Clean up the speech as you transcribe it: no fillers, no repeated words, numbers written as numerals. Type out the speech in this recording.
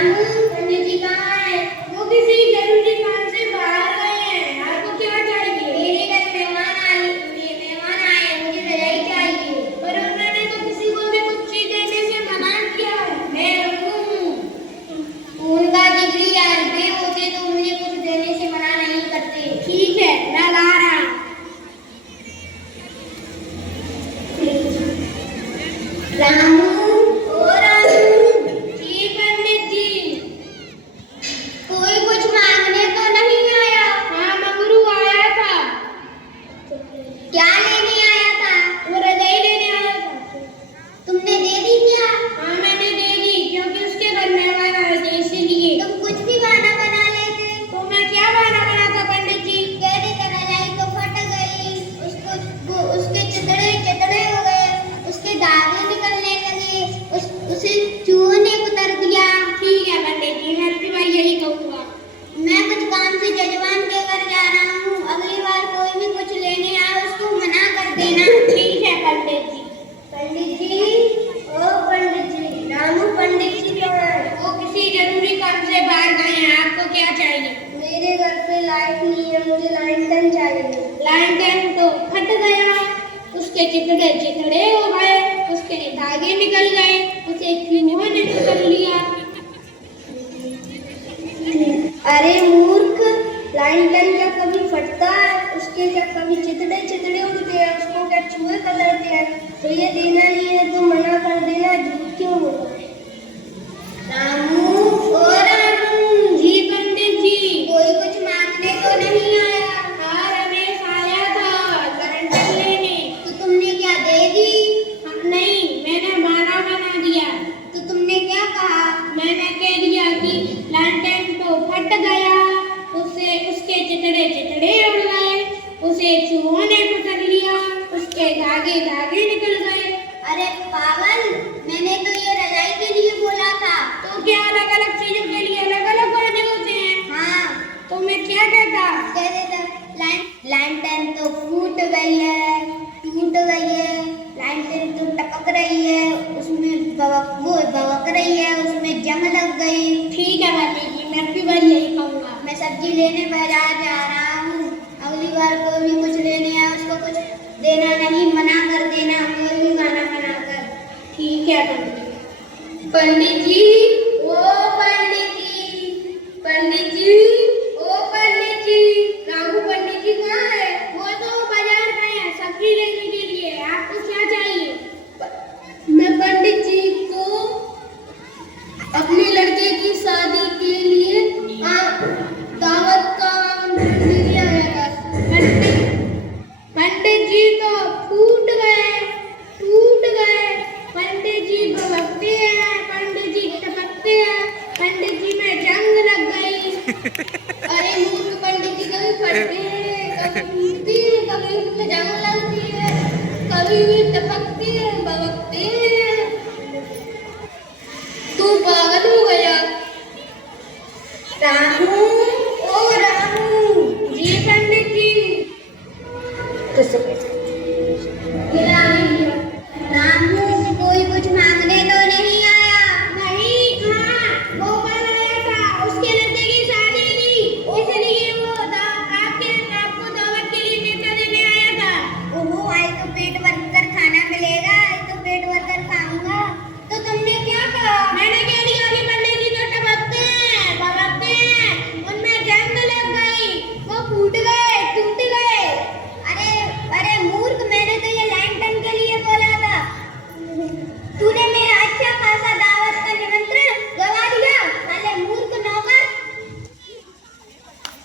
रामू, पंडित जी कहाँ है? वो किसी जरूरी काम से बाहर गए हैं। आपको क्या चाहिए? मेरे घर मेहमान आए, मुझे रजाई चाहिए। पर उन्होंने तो किसी को भी कुछ चीज देने से मना किया है। मैं हूँ उनका जिगरी यार भी होते तो मुझे कुछ देने से मना नहीं करते। ठीक है, मैं ला रहा हूँ। रामू, ओ रामू। जी पंडित जी। कोई कुछ मांगने तो नहीं आया? हाँ, मंगरू आया था। क्या लेने आया था? वो रजाई लेने आया था। तुमने दे दी क्या? हाँ, मैंने दे दी, क्योंकि उसके घर मेहमान आए थे, इसीलिए। तुम कुछ भी बहाना बना लेते। तो मैं क्या बहाना बनाता पंडित जी? कह देता रजाई तो फट गई, उसके चितड़े चितड़े हो गए, उसके दागे निकलने लगे, उसे चूहे ने कुतर दिया। ठीक है पंडित जी, मैं अगली बार यही कहूँगा। मैं कुछ काम से जजमान के घर जा रहा हूँ, अगली बार कोई भी कुछ लेने आए उसको मना कर देना। ठीक है पंडित जी। पंडित जी, ओ पंडित जी। रामू, पंडित जी क्यों है? वो किसी जरूरी काम से बाहर गए हैं। आपको क्या चाहिए? मेरे घर पे लाइट नहीं है, मुझे लालटेन चाहिए। लालटेन तो फट गया, उसके चितड़े चितड़े हो गए, उसके धागे निकल गए, उसे चूहों ने कुतर लिया। अरे मूर्ख, लालटेन क्या कभी फटता है? उसके क्या कभी चितड़े चितड़े उड़ते हैं? उसको क्या चूहे कतरते हैं? तो ये देना नहीं है तो मना कर देना, झूठ क्यों बोला? रामू, ओ रामू। जी पंडित जी। कोई कुछ मांगने तो नहीं आया? हाँ, रमेश आया था लालटेन लेने। तो तुमने क्या दे दी? नहीं, मैंने बहाना बना दिया। तो तुमने क्या कहा? मैंने कह दिया कि लालटेन तो फट गया, उसके चितड़े चितड़े उड़ गए, उसे चूहों ने कुतर लिया, उसके धागे धागे निकल गए। अरे पागल, मैंने तो ये रजाई के लिए बोला था। तो क्या अलग अलग चीजों के लिए अलग अलग बहाने होते हैं? हाँ। तो मैं क्या कहता? कह देता लालटेन तो फूट गई है, टूट गई है, लालटेन तो टपक रही है, उसमें बवक रही है, उसमें जंग लग गई। ठीक है बाजी जी, मैं अगली बार यही कहूँगा। मैं सब्जी लेने बाजार जा रहा हूँ, अगली बार कोई भी कुछ लेने आए उसको कुछ देना नहीं, मना कर देना, कोई भी गाना बना कर। ठीक है पंडित जी। ओ पंडित जी, पंडित जी, ओ पंडित जी। राघु पंडित जी कहाँ है? वो तो बाजार गए हैं सब्जी लेने के लिए। आपको क्या चाहिए? मैं पंडित जी को अपने लड़के की शादी के लिए दावत का आमंत्रण देने आया था। पंडित जी तो फूट गए, टूट गए, पंडित जी बवकते हैं, पंडित जी टपकते हैं, पंडित जी में जंग लग गई। अरे मूर्ख, पंडित जी कभी फटते हैं, कभी टूटते हैं, कभी उसमें जंग लगती है, कभी भी टपकते हैं, बवकते हैं। तू पागल हो गया। रामू, ओ रामू। जी पंडित जी। रामू, कोई कुछ मांगने तो नहीं आया? नहीं। हाँ, वो कल आया था, उसके लड़के की शादी थी, इसलिए वो आपको दावत के लिए न्योता देने आया था। ओहो, आज तो पेट भर कर खाना मिलेगा, आज तो पेट भर कर खाऊंगा। तो तुमने क्या कहा? मैंने कह दिया कि पंडित जी तो टपकते हैं, बवकते हैं, उनमें जंग लग गई, वो फूट गए, टूट गए। अरे मूर्ख, मैंने तो ये लालटेन के लिए बोला था, तूने